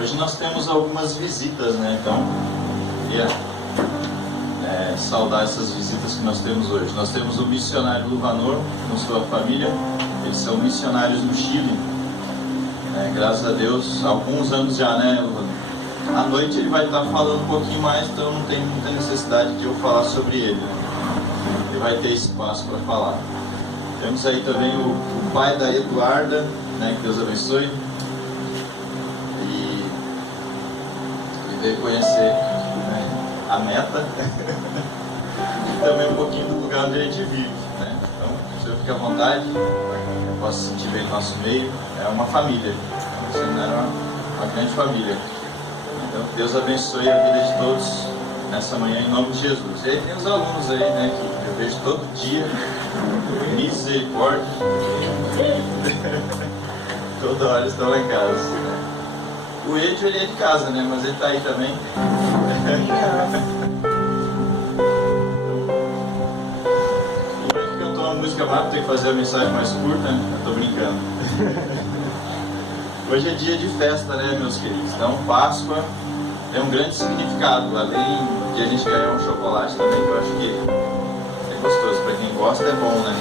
Hoje nós temos algumas visitas, né? Então, queria saudar essas visitas que nós temos hoje. Nós temos o missionário Luvanor com sua família. Eles são missionários no Chile. Graças a Deus, há alguns anos já, né, Luvanor? À noite ele vai estar falando um pouquinho mais, então não tem muita necessidade de eu falar sobre ele. Ele vai ter espaço para falar. Temos aí também o pai da Eduarda, né, que Deus abençoe. E veio conhecer, né, a meta e também um pouquinho do lugar onde a gente vive, né? Então, o senhor fique à vontade, eu posso sentir bem no nosso meio. É uma família, é uma grande família. Então, Deus abençoe a vida de todos nessa manhã, em nome de Jesus. E aí tem os alunos aí, né, que eu vejo todo dia. Misericórdia. Toda hora eles estão lá em casa. O Edio, ele é de casa, né, mas ele está aí também. O Edio cantou uma música má, tem que fazer a mensagem mais curta, né? Eu tô brincando. Hoje é dia de festa, né, meus queridos? Então, Páscoa tem um grande significado, além de a gente ganhar um chocolate também, que eu acho que é gostoso, para quem gosta é bom, né?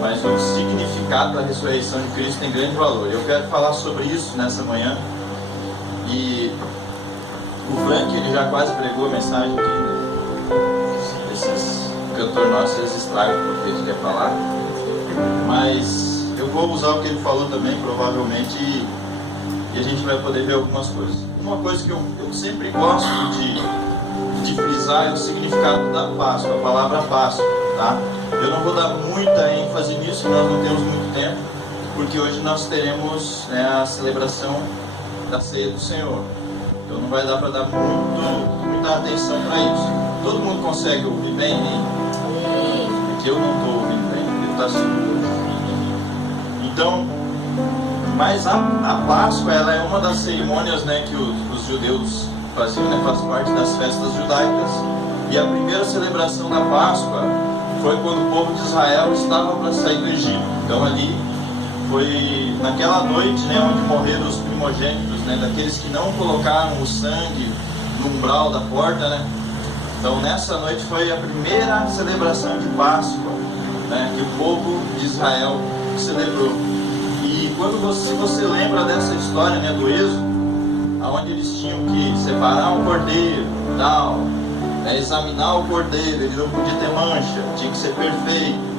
Mas o significado da ressurreição de Cristo tem grande valor. Eu quero falar sobre isso nessa manhã. E o Frank, ele já quase pregou a mensagem aqui, né? Esses cantores nossos, eles estragam porque ele quer falar. Mas eu vou usar o que ele falou também, provavelmente, e a gente vai poder ver algumas coisas. Uma coisa que eu sempre gosto de frisar é o significado da Páscoa, a palavra Páscoa, tá? Eu não vou dar muita ênfase nisso, nós não temos muito tempo, porque hoje nós teremos, né, a celebração da ceia do Senhor. Então não vai dar para dar muita atenção para isso. Todo mundo consegue ouvir bem, hein? Porque eu não estou ouvindo bem, ele está surdo. Então, mas a Páscoa, ela é uma das cerimônias, né, que os judeus faziam, né, faz parte das festas judaicas. E a primeira celebração da Páscoa foi quando o povo de Israel estava para sair do Egito. Então ali foi naquela noite, né, onde morreram os primogênitos, né, daqueles que não colocaram o sangue no umbral da porta, né? Então nessa noite foi a primeira celebração de Páscoa, né, que o povo de Israel celebrou. E se você lembra dessa história, né, do Êxodo, onde eles tinham que separar um cordeiro, tal, né, examinar o cordeiro, ele não podia ter mancha, tinha que ser perfeito.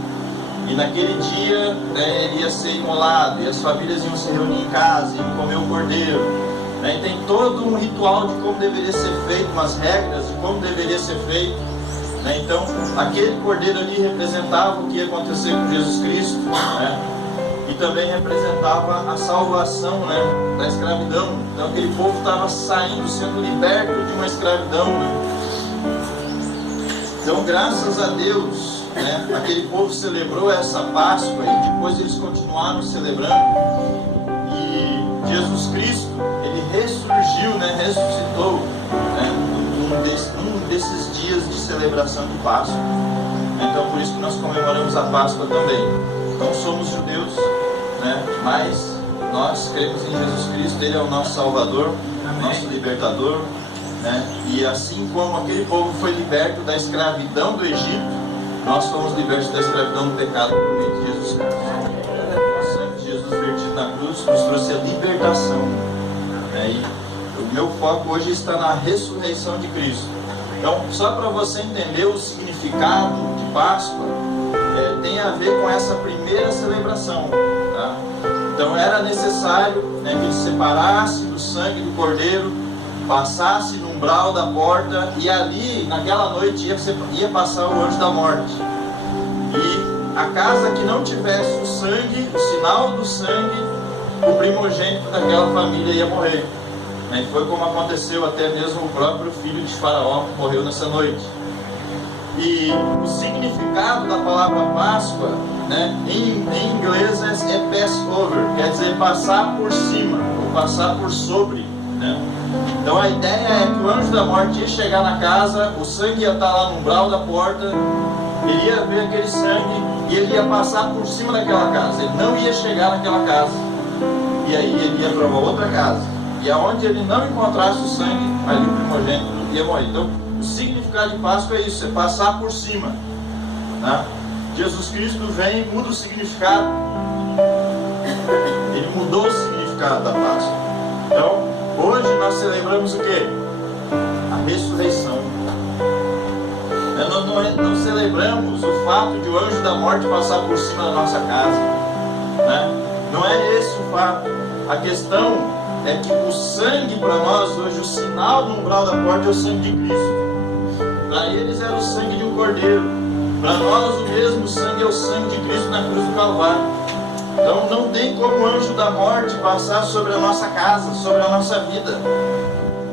E naquele dia, né, ele ia ser imolado, e as famílias iam se reunir em casa, iam comer o cordeiro, né, e tem todo um ritual de como deveria ser feito, umas regras de como deveria ser feito, né. Então, aquele cordeiro ali representava o que ia acontecer com Jesus Cristo, né, e também representava a salvação, né, da escravidão. Então, aquele povo estava saindo, sendo liberto de uma escravidão, né. Então, graças a Deus, né, aquele povo celebrou essa Páscoa e depois eles continuaram celebrando. E Jesus Cristo, ele ressurgiu, né, ressuscitou, né, num desses dias de celebração de Páscoa. Então, por isso que nós comemoramos a Páscoa também. Então, somos judeus, né, mas nós cremos em Jesus Cristo, Ele é o nosso Salvador, nosso libertador. Né? E assim como aquele povo foi liberto da escravidão do Egito, nós fomos libertos da escravidão do pecado por meio de Jesus Cristo. O sangue de Jesus vertido na cruz nos trouxe a libertação, né? E o meu foco hoje está na ressurreição de Cristo. Então, só para você entender o significado de Páscoa, tem a ver com essa primeira celebração, tá? Então era necessário, né, que ele separasse do sangue do cordeiro, passasse no umbral da porta, e ali, naquela noite, ia passar o anjo da morte. E a casa que não tivesse o sangue, o sinal do sangue, o primogênito daquela família ia morrer. E foi como aconteceu até mesmo o próprio filho de Faraó, que morreu nessa noite. E o significado da palavra Páscoa, né, em inglês é Passover, quer dizer passar por cima, ou passar por sobre, né? Então a ideia é que o anjo da morte ia chegar na casa, o sangue ia estar lá no umbral da porta, ele ia ver aquele sangue e ele ia passar por cima daquela casa, ele não ia chegar naquela casa, e aí ele ia para uma outra casa, E aonde ele não encontrasse o sangue, ali o primogênito ia morrer. Então, o significado de Páscoa é isso, é passar por cima, né? Jesus Cristo vem e muda o significado. Ele mudou o significado da Páscoa. Então, hoje nós celebramos o quê? A ressurreição. Nós não celebramos o fato de o anjo da morte passar por cima da nossa casa, né? Não é esse o fato. A questão é que o sangue para nós hoje, o sinal do umbral da porta é o sangue de Cristo. Para eles era o sangue de um cordeiro. Para nós o mesmo sangue é o sangue de Cristo na cruz do Calvário. Então não tem como o anjo da morte passar sobre a nossa casa, sobre a nossa vida.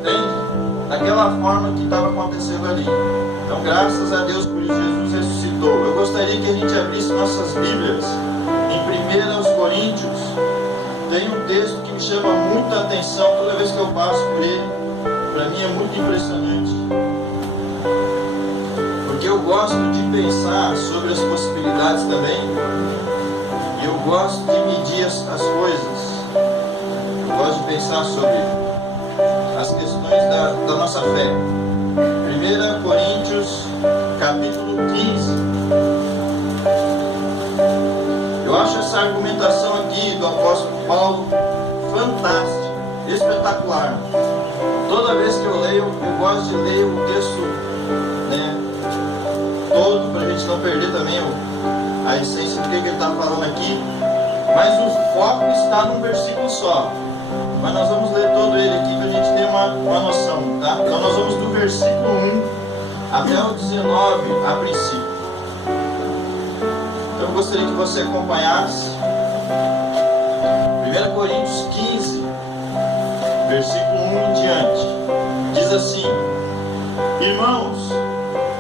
Entende? Daquela forma que estava acontecendo ali. Então graças a Deus por isso Jesus ressuscitou. Eu gostaria que a gente abrisse nossas Bíblias em 1 Coríntios. Tem um texto que me chama muita atenção toda vez que eu passo por ele. Para mim é muito impressionante. Porque eu gosto de pensar sobre as possibilidades também. E eu gosto de medir as coisas. Eu gosto de pensar sobre as questões da nossa fé. 1 Coríntios, capítulo 15. Eu acho essa argumentação aqui do apóstolo Paulo fantástica, espetacular. Toda vez que eu leio, eu gosto de ler o texto, né, todo, para a gente não perder também a essência do que ele está falando aqui. Mas o foco está num versículo só. Mas nós vamos ler todo ele aqui para a gente ter uma noção, tá? Então nós vamos do versículo 1 até o 19 a princípio. Então eu gostaria que você acompanhasse 1 Coríntios 15, versículo 1 em diante. Diz assim: Irmãos,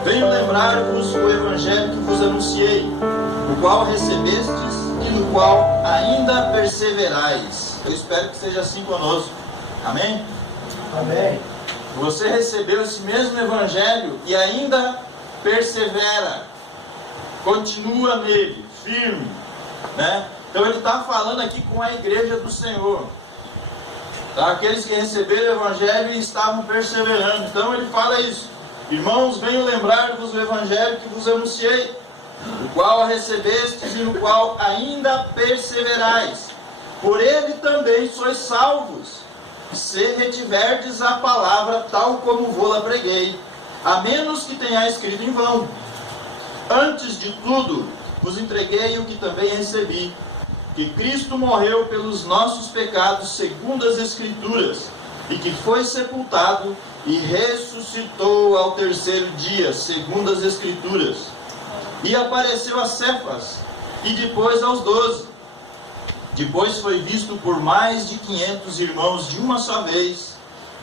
venho lembrar-vos o evangelho que vos anunciei, o qual recebestes e no qual ainda perseverais. Eu espero que seja assim conosco. Amém? Amém. Você recebeu esse mesmo evangelho e ainda persevera. Continua nele, firme, né? Então ele está falando aqui com a igreja do Senhor, tá? Aqueles que receberam o evangelho e estavam perseverando. Então ele fala isso: Irmãos, venho lembrar-vos o evangelho que vos anunciei, o qual recebestes e no qual ainda perseverais. Por ele também sois salvos, se retiverdes a palavra tal como vou-la preguei, a menos que tenhais escrito em vão. Antes de tudo, vos entreguei o que também recebi, que Cristo morreu pelos nossos pecados segundo as Escrituras, e que foi sepultado e ressuscitou ao terceiro dia, segundo as Escrituras. E apareceu a Cefas, e depois aos 12. Depois foi visto por mais de 500 irmãos de uma só vez,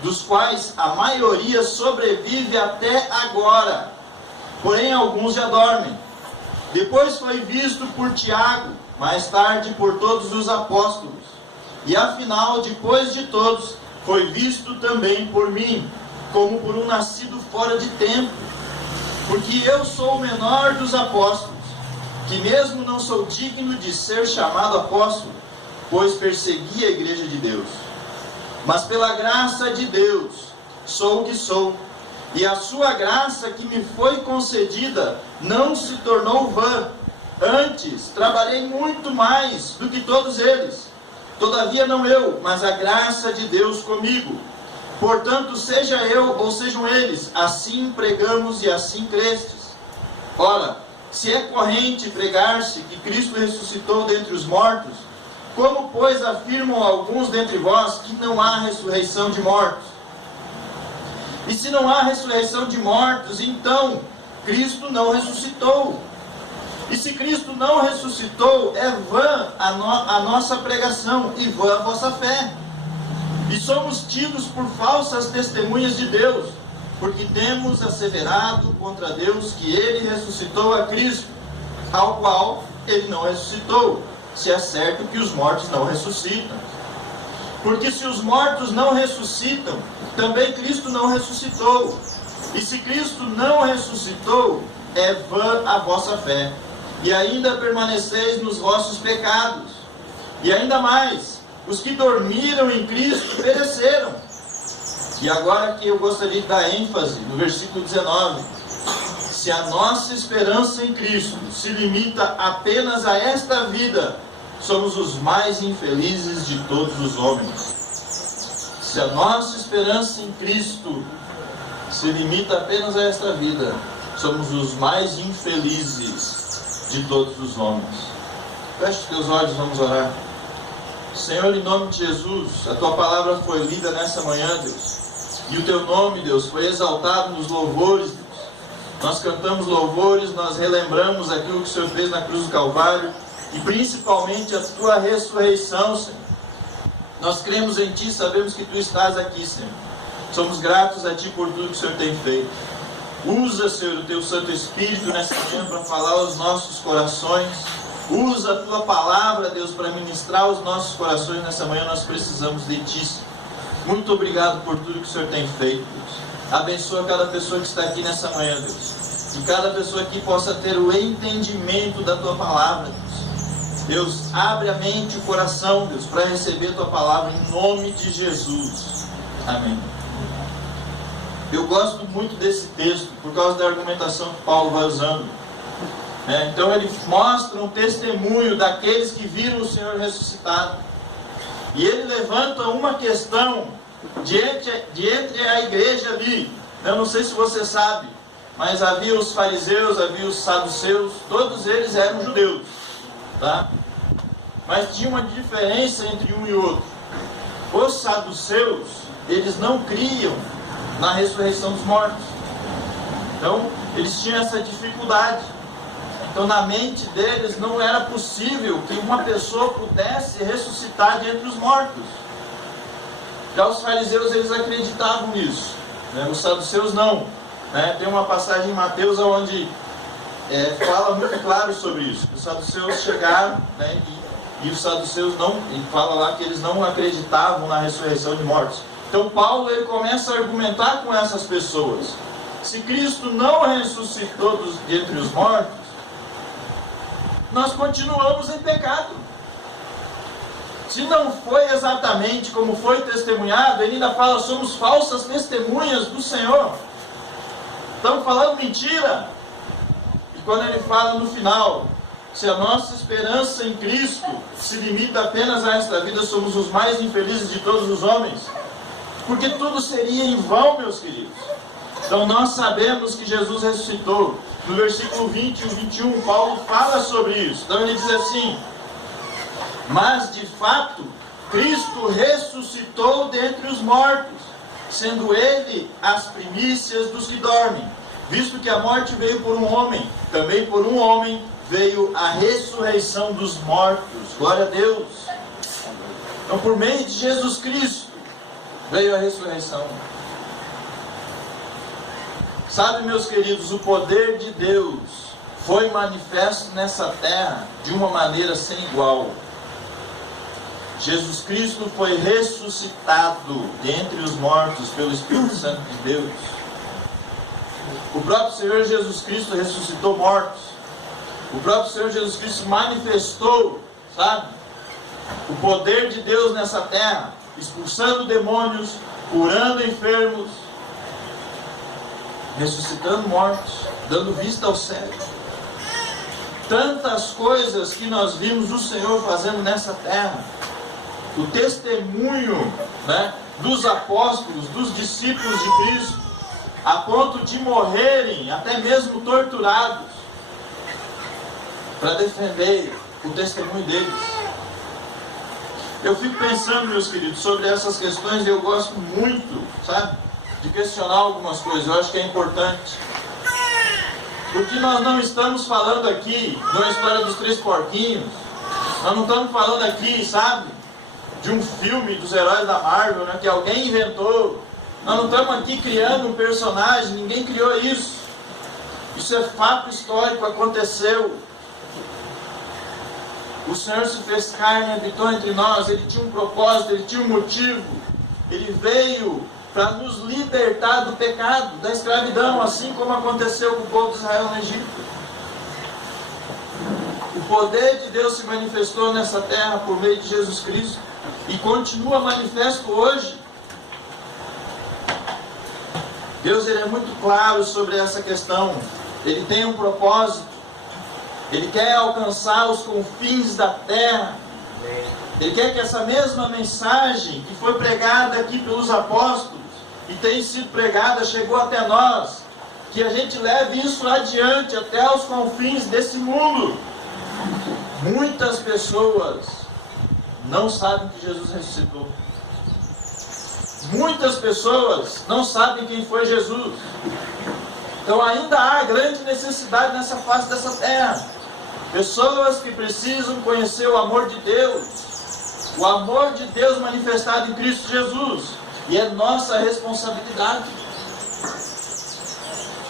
dos quais a maioria sobrevive até agora, porém alguns já dormem. Depois foi visto por Tiago, mais tarde por todos os apóstolos. E afinal, depois de todos, foi visto também por mim, como por um nascido fora de tempo. Porque eu sou o menor dos apóstolos, que mesmo não sou digno de ser chamado apóstolo, pois persegui a igreja de Deus. Mas pela graça de Deus, sou o que sou, e a sua graça que me foi concedida não se tornou vã. Antes, trabalhei muito mais do que todos eles. Todavia não eu, mas a graça de Deus comigo. Portanto, seja eu ou sejam eles, assim pregamos e assim crestes. Ora, se é corrente pregar-se que Cristo ressuscitou dentre os mortos, como, pois, afirmam alguns dentre vós que não há ressurreição de mortos? E se não há ressurreição de mortos, então Cristo não ressuscitou. E se Cristo não ressuscitou, é vã a nossa pregação e vã a vossa fé. E somos tidos por falsas testemunhas de Deus, porque temos asseverado contra Deus que Ele ressuscitou a Cristo, ao qual Ele não ressuscitou, se é certo que os mortos não ressuscitam. Porque se os mortos não ressuscitam, também Cristo não ressuscitou. E se Cristo não ressuscitou, é vã a vossa fé, e ainda permaneceis nos vossos pecados. E ainda mais, os que dormiram em Cristo pereceram. E agora que eu gostaria de dar ênfase no versículo 19. Se a nossa esperança em Cristo se limita apenas a esta vida, somos os mais infelizes de todos os homens. Se a nossa esperança em Cristo se limita apenas a esta vida, somos os mais infelizes de todos os homens. Feche os teus olhos, vamos orar. Senhor, em nome de Jesus, a Tua palavra foi lida nessa manhã, Deus. E o Teu nome, Deus, foi exaltado nos louvores, Deus. Nós cantamos louvores, nós relembramos aquilo que o Senhor fez na cruz do Calvário. E principalmente a Tua ressurreição, Senhor. Nós cremos em Ti, sabemos que Tu estás aqui, Senhor. Somos gratos a Ti por tudo que o Senhor tem feito. Usa, Senhor, o Teu Santo Espírito nessa manhã para falar aos nossos corações. Usa a Tua palavra, Deus, para ministrar aos nossos corações nessa manhã. Nós precisamos de Ti, Senhor. Muito obrigado por tudo que o Senhor tem feito, Deus. Abençoa cada pessoa que está aqui nessa manhã, Deus. Que cada pessoa aqui possa ter o entendimento da Tua palavra, Deus. Deus, abre a mente e o coração, Deus, para receber a Tua palavra em nome de Jesus. Amém. Eu gosto muito desse texto por causa da argumentação que Paulo vai usando. Então ele mostra um testemunho daqueles que viram o Senhor ressuscitado. E ele levanta uma questão de entre a igreja ali. Eu não sei se você sabe, mas havia os fariseus, havia os saduceus, todos eles eram judeus, tá? Mas tinha uma diferença entre um e outro. Os saduceus, eles não criam na ressurreição dos mortos. Então, eles tinham essa dificuldade. Então, na mente deles, não era possível que uma pessoa pudesse ressuscitar de entre os mortos. Já os fariseus, eles acreditavam nisso. Os saduceus não. Tem uma passagem em Mateus onde fala muito claro sobre isso. Os saduceus chegaram, e os saduceus não, e fala lá que eles não acreditavam na ressurreição de mortos. Então Paulo ele começa a argumentar com essas pessoas. Se Cristo não ressuscitou dentre os mortos, nós continuamos em pecado. Se não foi exatamente como foi testemunhado, ele ainda fala, somos falsas testemunhas do Senhor. Estamos falando mentira. E quando ele fala no final, se a nossa esperança em Cristo se limita apenas a esta vida, somos os mais infelizes de todos os homens. Porque tudo seria em vão, meus queridos. Então nós sabemos que Jesus ressuscitou. No versículo 20 e 21, Paulo fala sobre isso. Então ele diz assim: mas de fato, Cristo ressuscitou dentre os mortos, sendo Ele as primícias dos que dormem. Visto que a morte veio por um homem, também por um homem veio a ressurreição dos mortos. Glória a Deus. Então por meio de Jesus Cristo veio a ressurreição. Sabe, meus queridos, o poder de Deus foi manifesto nessa terra de uma maneira sem igual. Jesus Cristo foi ressuscitado dentre os mortos pelo Espírito Santo de Deus. O próprio Senhor Jesus Cristo ressuscitou mortos. O próprio Senhor Jesus Cristo manifestou, sabe, o poder de Deus nessa terra, expulsando demônios, curando enfermos, ressuscitando mortos, dando vista aos cegos. Tantas coisas que nós vimos o Senhor fazendo nessa terra. O testemunho, dos apóstolos, dos discípulos de Cristo, a ponto de morrerem, até mesmo torturados, para defender o testemunho deles. Eu fico pensando, meus queridos, sobre essas questões, e eu gosto muito, sabe, de questionar algumas coisas. Eu acho que é importante. Porque nós não estamos falando aqui de uma história dos três porquinhos. Nós não estamos falando aqui, sabe, de um filme dos heróis da Marvel, que alguém inventou. Nós não estamos aqui criando um personagem, ninguém criou isso. Isso é fato histórico, aconteceu. O Senhor se fez carne e habitou entre nós. Ele tinha um propósito, Ele tinha um motivo. Ele veio para nos libertar do pecado, da escravidão, assim como aconteceu com o povo de Israel no Egito. O poder de Deus se manifestou nessa terra por meio de Jesus Cristo. e continua manifesto hoje. Deus, ele é muito claro sobre essa questão. Ele tem um propósito. Ele quer alcançar os confins da terra. Ele quer que essa mesma mensagem que foi pregada aqui pelos apóstolos e tem sido pregada, chegou até nós, que a gente leve isso adiante até os confins desse mundo. Muitas pessoas não sabem que Jesus ressuscitou. Muitas pessoas não sabem quem foi Jesus. Então ainda há grande necessidade nessa face dessa terra. Pessoas que precisam conhecer o amor de Deus. O amor de Deus manifestado em Cristo Jesus. E é nossa responsabilidade.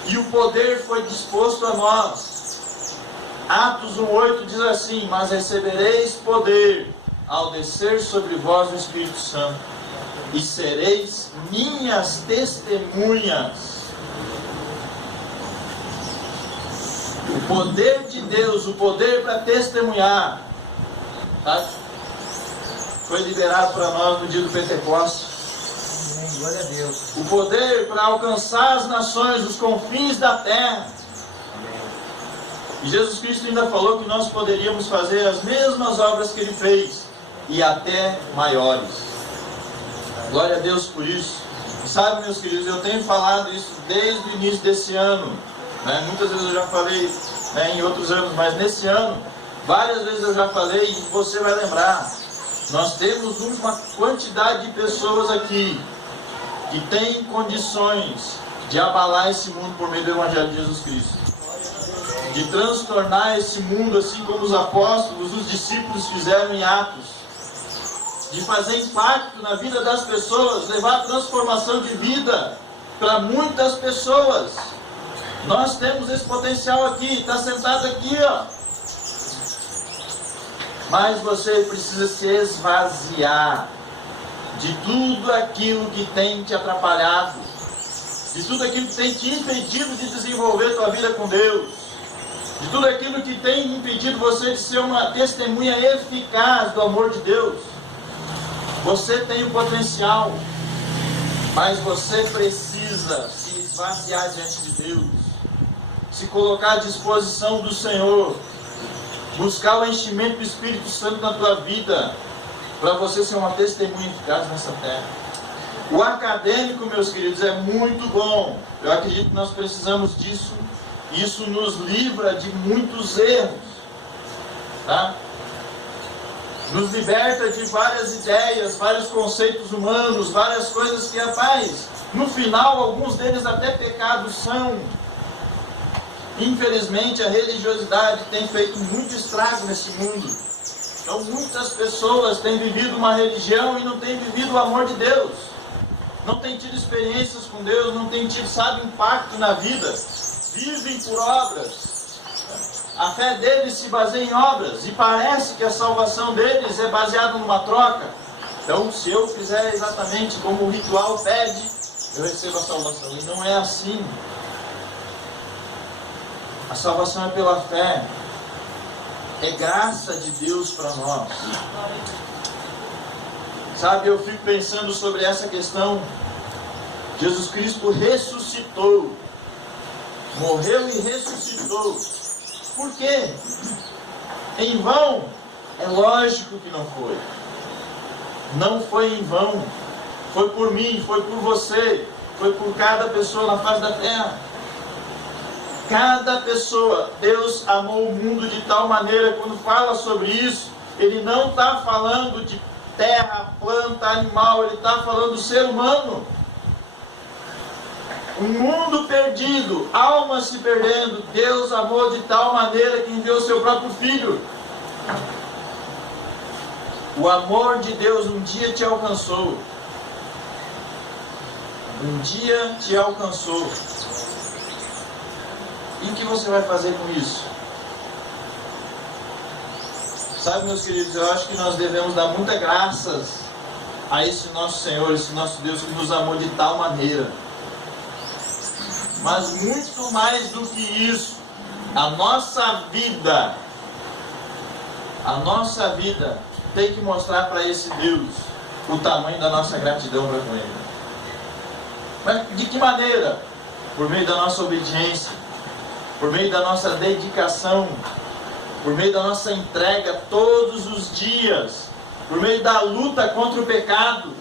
E o poder foi disposto a nós. Atos 1:8 diz assim: mas recebereis poder ao descer sobre vós o Espírito Santo, e sereis minhas testemunhas. O poder de Deus, o poder para testemunhar, tá? Foi liberado para nós no dia do Pentecostes. Glória a Deus. O poder para alcançar as nações, os confins da terra. E Jesus Cristo ainda falou que nós poderíamos fazer as mesmas obras que Ele fez, e até maiores. Glória a Deus por isso. E sabe, meus queridos, eu tenho falado isso desde o início desse ano, né? Muitas vezes eu já falei, né, em outros anos, mas nesse ano, várias vezes eu já falei, e você vai lembrar. Nós temos uma quantidade de pessoas aqui que têm condições de abalar esse mundo por meio do Evangelho de Jesus Cristo, de transtornar esse mundo assim como os apóstolos, os discípulos fizeram em Atos, de fazer impacto na vida das pessoas, levar transformação de vida para muitas pessoas. Nós temos esse potencial aqui, está sentado aqui, ó. Mas você precisa se esvaziar de tudo aquilo que tem te atrapalhado, de tudo aquilo que tem te impedido de desenvolver tua vida com Deus, de tudo aquilo que tem impedido você de ser uma testemunha eficaz do amor de Deus. Você tem o potencial, mas você precisa se esvaziar diante de Deus, se colocar à disposição do Senhor, buscar o enchimento do Espírito Santo na tua vida, para você ser uma testemunha eficaz nessa terra. O acadêmico, meus queridos, é muito bom. Eu acredito que nós precisamos disso. Isso nos livra de muitos erros, tá? Nos liberta de várias ideias, vários conceitos humanos, várias coisas que, rapaz, no final, alguns deles até pecados são. Infelizmente, a religiosidade tem feito muito estrago nesse mundo. Então, muitas pessoas têm vivido uma religião e não têm vivido o amor de Deus. Não têm tido experiências com Deus, não têm tido, sabe, impacto na vida. Vivem por obras. A fé deles se baseia em obras e parece que a salvação deles é baseada numa troca. Então, se eu fizer exatamente como o ritual pede, eu recebo a salvação. E não é assim. A salvação é pela fé. É graça de Deus para nós. Sabe, eu fico pensando sobre essa questão. Jesus Cristo ressuscitou. Morreu e ressuscitou. Por quê? Em vão? É lógico que não foi. Não foi em vão. Foi por mim, foi por você, foi por cada pessoa na face da terra. Cada pessoa. Deus amou o mundo de tal maneira, quando fala sobre isso, Ele não está falando de terra, planta, animal, Ele está falando do ser humano. Um mundo perdido, almas se perdendo. Deus amou de tal maneira que enviou o seu próprio Filho. O amor de Deus um dia te alcançou. Um dia te alcançou. E o que você vai fazer com isso? Sabe, meus queridos, eu acho que nós devemos dar muitas graças a esse nosso Senhor, esse nosso Deus que nos amou de tal maneira. Mas muito mais do que isso, a nossa vida tem que mostrar para esse Deus o tamanho da nossa gratidão para com Ele. Mas de que maneira? Por meio da nossa obediência, por meio da nossa dedicação, por meio da nossa entrega todos os dias, por meio da luta contra o pecado,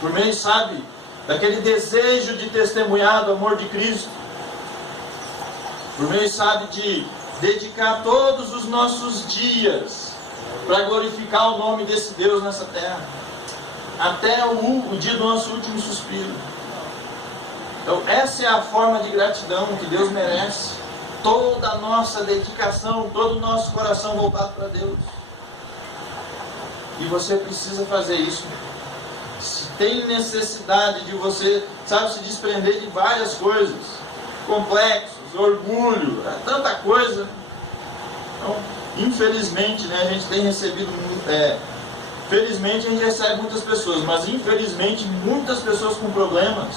por meio, sabe, daquele desejo de testemunhar do amor de Cristo, por meio, sabe, de dedicar todos os nossos dias para glorificar o nome desse Deus nessa terra, até o dia do nosso último suspiro. Então essa é a forma de gratidão que Deus merece. Toda a nossa dedicação, todo o nosso coração voltado para Deus. E você precisa fazer isso. Se tem necessidade de você, sabe, se desprender de várias coisas, complexos, orgulho, tanta coisa. Então, infelizmente, né, a gente tem recebido, felizmente a gente recebe muitas pessoas, mas infelizmente muitas pessoas com problemas,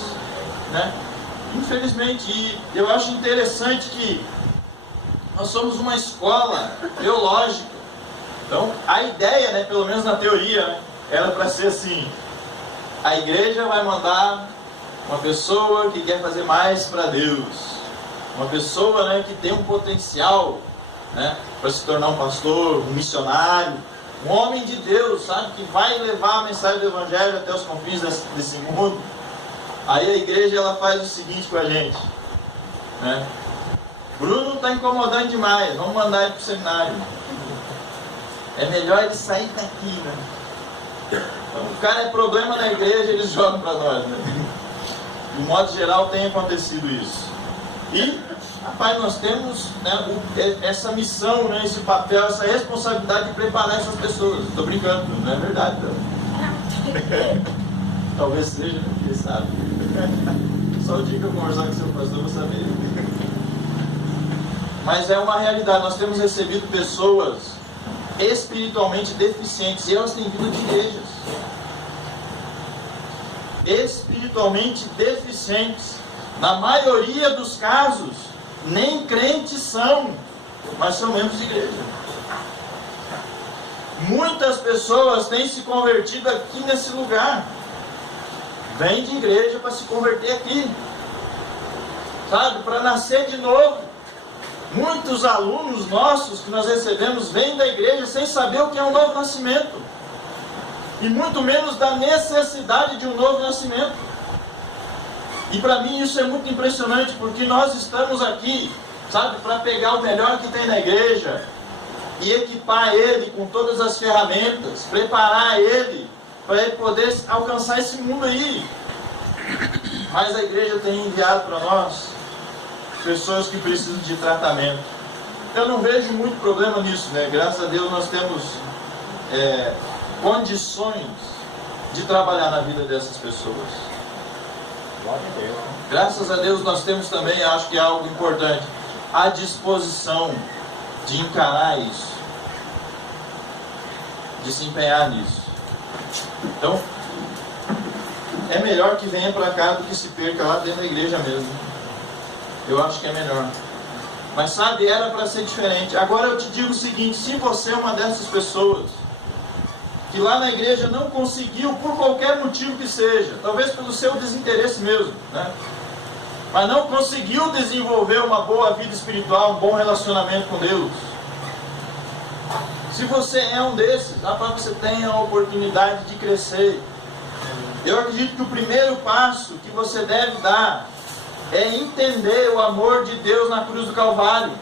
né? Infelizmente, e eu acho interessante que nós somos uma escola teológica. Então, a ideia, né, pelo menos na teoria, né, era para ser assim: a igreja vai mandar uma pessoa que quer fazer mais para Deus, uma pessoa, né, que tem um potencial, né, para se tornar um pastor, um missionário, um homem de Deus, sabe, que vai levar a mensagem do Evangelho até os confins desse mundo. Aí a igreja, ela faz o seguinte com a gente, né? Bruno está incomodando demais, vamos mandar ele para o seminário. É melhor ele sair daqui, né? Então, o cara é problema da igreja, eles jogam para nós, né? De modo geral tem acontecido isso. E, rapaz, nós temos, né, essa missão, né, esse papel, essa responsabilidade de preparar essas pessoas. Estou brincando, não é verdade, não. Talvez seja, quem sabe. Só o dia que eu conversar com o seu pastor eu vou saber. Mas é uma realidade, nós temos recebido pessoas espiritualmente deficientes e elas têm vindo de igrejas. Espiritualmente deficientes. Na maioria dos casos, nem crentes são, mas são membros de igreja. Muitas pessoas têm se convertido aqui nesse lugar. Vem de igreja para se converter aqui, sabe, para nascer de novo. Muitos alunos nossos que nós recebemos vêm da igreja sem saber o que é um novo nascimento, e muito menos da necessidade de um novo nascimento. E para mim isso é muito impressionante, porque nós estamos aqui, sabe, para pegar o melhor que tem na igreja e equipar ele com todas as ferramentas, preparar ele para ele poder alcançar esse mundo aí. Mas a igreja tem enviado para nós pessoas que precisam de tratamento. Eu não vejo muito problema nisso, né? Graças a Deus nós temos condições de trabalhar na vida dessas pessoas. Graças a Deus nós temos também, acho que é algo importante, a disposição de encarar isso, de se empenhar nisso. Então, é melhor que venha para cá do que se perca lá dentro da igreja mesmo. Eu acho que é melhor. Mas sabe, era para ser diferente. Agora eu te digo o seguinte: se você é uma dessas pessoas que lá na igreja não conseguiu, por qualquer motivo que seja, talvez pelo seu desinteresse mesmo, né? Mas não conseguiu desenvolver uma boa vida espiritual, um bom relacionamento com Deus. Se você é um desses, para que você tenha a oportunidade de crescer, eu acredito que o primeiro passo que você deve dar é entender o amor de Deus na cruz do Calvário.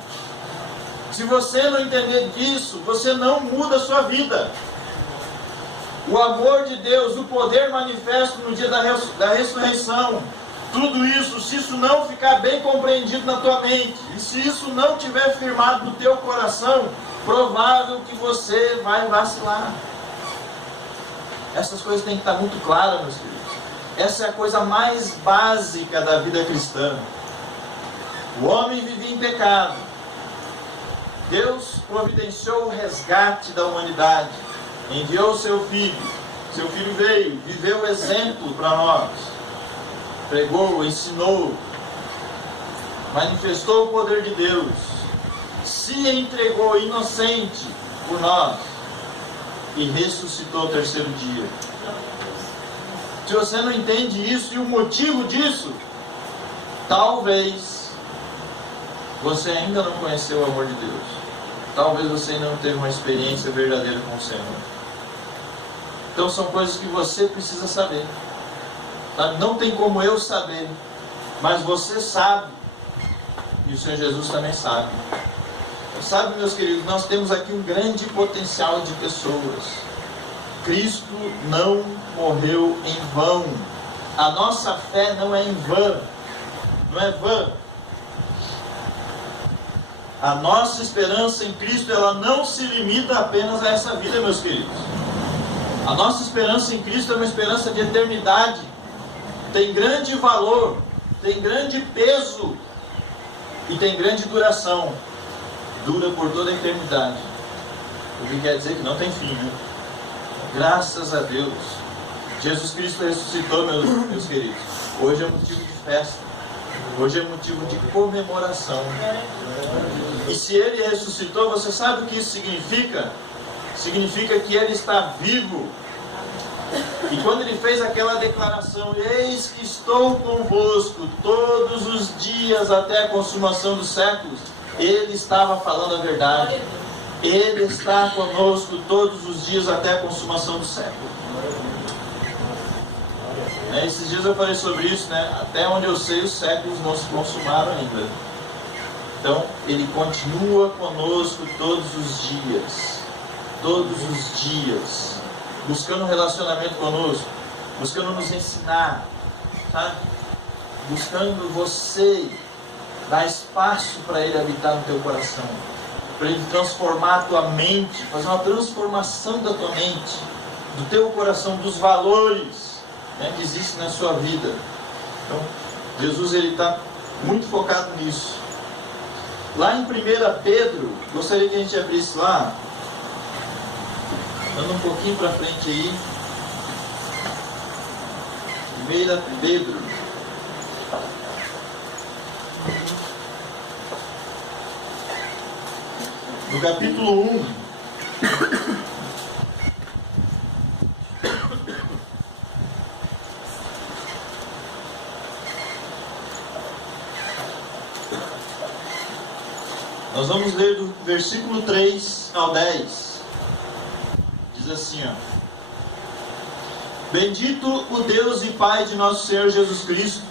Se você não entender disso, você não muda a sua vida. O amor de Deus, o poder manifesto no dia da ressurreição, tudo isso, se isso não ficar bem compreendido na tua mente, e se isso não tiver firmado no teu coração, provável que você vai vacilar. Essas coisas têm que estar muito claras, meus queridos. Essa é a coisa mais básica da vida cristã. O homem vivia em pecado. Deus providenciou o resgate da humanidade. Enviou o seu filho. Seu filho veio, viveu o exemplo para nós. Pregou, ensinou, manifestou o poder de Deus. Se entregou inocente por nós. e ressuscitou ao terceiro dia. Se você não entende isso e o motivo disso, talvez você ainda não conheceu o amor de Deus. Talvez você ainda não teve uma experiência verdadeira com o Senhor. Então são coisas que você precisa saber. Sabe? Não tem como eu saber, mas você sabe. E o Senhor Jesus também sabe. Sabe, meus queridos, nós temos aqui um grande potencial de pessoas. Cristo não morreu em vão. A nossa fé não é em vão. Não é vã. A nossa esperança em Cristo, ela não se limita apenas a essa vida, meus queridos. A nossa esperança em Cristo é uma esperança de eternidade. Tem grande valor, tem grande peso e tem grande duração. Dura por toda a eternidade. O que quer dizer que não tem fim, né? Graças a Deus. Jesus Cristo ressuscitou, meus queridos. Hoje é motivo de festa. Hoje é motivo de comemoração. E se Ele ressuscitou, você sabe o que isso significa? Significa que Ele está vivo. E quando Ele fez aquela declaração, eis que estou convosco todos os dias até a consumação dos séculos, Ele estava falando a verdade. Ele está conosco todos os dias até a consumação do século. Esses dias eu falei sobre isso, né? Até onde eu sei, os séculos não se consumaram ainda. Então, Ele continua conosco todos os dias. Todos os dias. Buscando um relacionamento conosco. Buscando nos ensinar. Tá? Buscando você dar espaço para Ele habitar no teu coração. Para Ele transformar a tua mente. Fazer uma transformação da tua mente. Do teu coração, dos valores que existe na sua vida. Então, Jesus ele está muito focado nisso. Lá em 1 Pedro, gostaria que a gente abrisse lá, dando um pouquinho para frente aí. 1 Pedro, no capítulo 1. Nós vamos ler do versículo 3 ao 10. Diz assim, ó: Bendito o Deus e Pai de nosso Senhor Jesus Cristo,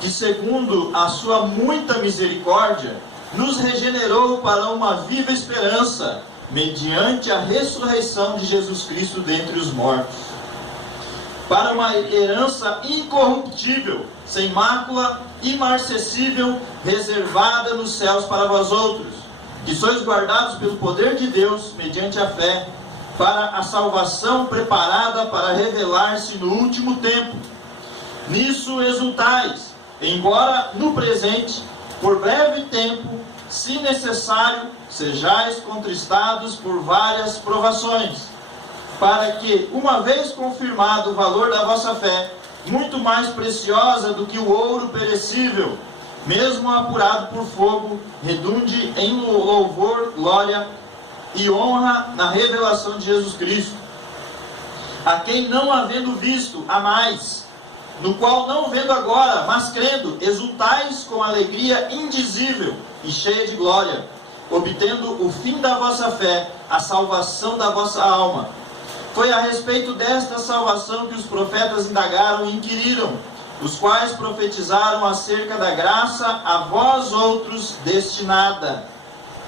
que segundo a sua muita misericórdia, nos regenerou para uma viva esperança, mediante a ressurreição de Jesus Cristo dentre os mortos, para uma herança incorruptível, sem mácula, imarcessível, reservada nos céus para vós outros, que sois guardados pelo poder de Deus, mediante a fé, para a salvação preparada para revelar-se no último tempo. Nisso exultais, embora no presente, por breve tempo, se necessário, sejais contristados por várias provações, para que, uma vez confirmado o valor da vossa fé, muito mais preciosa do que o ouro perecível, mesmo apurado por fogo, redunde em louvor, glória e honra na revelação de Jesus Cristo, a quem não havendo visto, amais, no qual não vendo agora, mas crendo, exultais com alegria indizível e cheia de glória, obtendo o fim da vossa fé, a salvação da vossa alma. Foi a respeito desta salvação que os profetas indagaram e inquiriram, os quais profetizaram acerca da graça a vós outros destinada.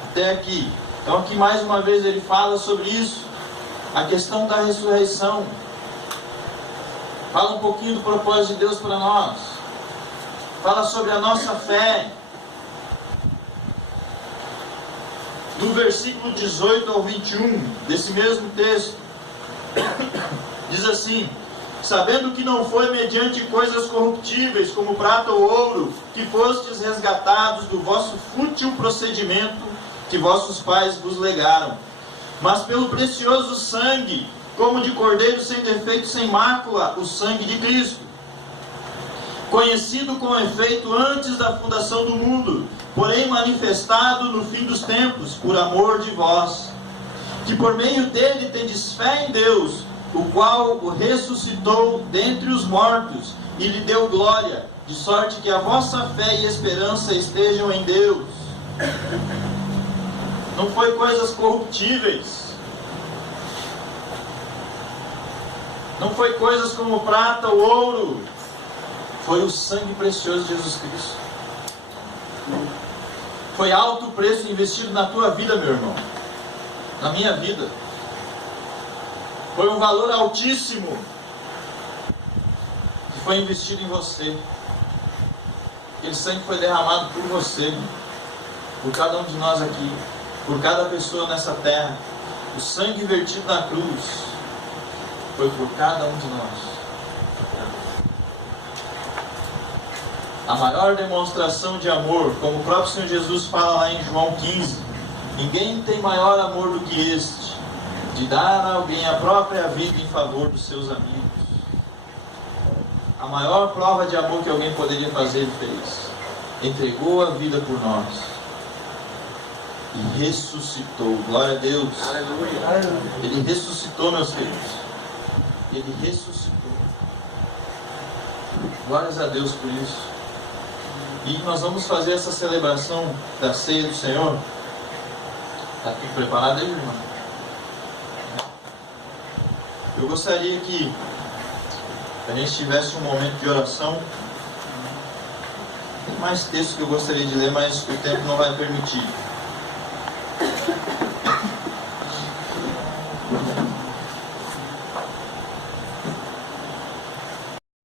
Até aqui. Então aqui mais uma vez ele fala sobre isso, a questão da ressurreição. Fala um pouquinho do propósito de Deus para nós. Fala sobre a nossa fé. Do versículo 18 ao 21 desse mesmo texto, diz assim: sabendo que não foi mediante coisas corruptíveis, como prata ou ouro, que fostes resgatados do vosso fútil procedimento que vossos pais vos legaram, mas pelo precioso sangue, como de cordeiro sem defeito, sem mácula, o sangue de Cristo, conhecido com efeito antes da fundação do mundo, porém manifestado no fim dos tempos, por amor de vós, que por meio dele tendes fé em Deus, o qual o ressuscitou dentre os mortos e lhe deu glória, de sorte que a vossa fé e esperança estejam em Deus. Não foi coisas corruptíveis, não foi coisas como prata ou ouro, foi o sangue precioso de Jesus Cristo. Foi alto preço investido na tua vida, meu irmão, na minha vida. Foi um valor altíssimo que foi investido em você. Aquele sangue foi derramado por você, por cada um de nós aqui, por cada pessoa nessa terra. O sangue vertido na cruz foi por cada um de nós. A maior demonstração de amor, como o próprio Senhor Jesus fala lá em João 15, ninguém tem maior amor do que este, de dar a alguém a própria vida em favor dos seus amigos. A maior prova de amor que alguém poderia fazer, ele fez. Entregou a vida por nós e ressuscitou. Glória a Deus. Aleluia. Ele ressuscitou, meus filhos. Ele ressuscitou. Glórias a Deus por isso. E nós vamos fazer essa celebração da ceia do Senhor. Está tudo preparado aí, irmão? Eu gostaria que a gente tivesse um momento de oração. Tem mais textos que eu gostaria de ler, mas o tempo não vai permitir.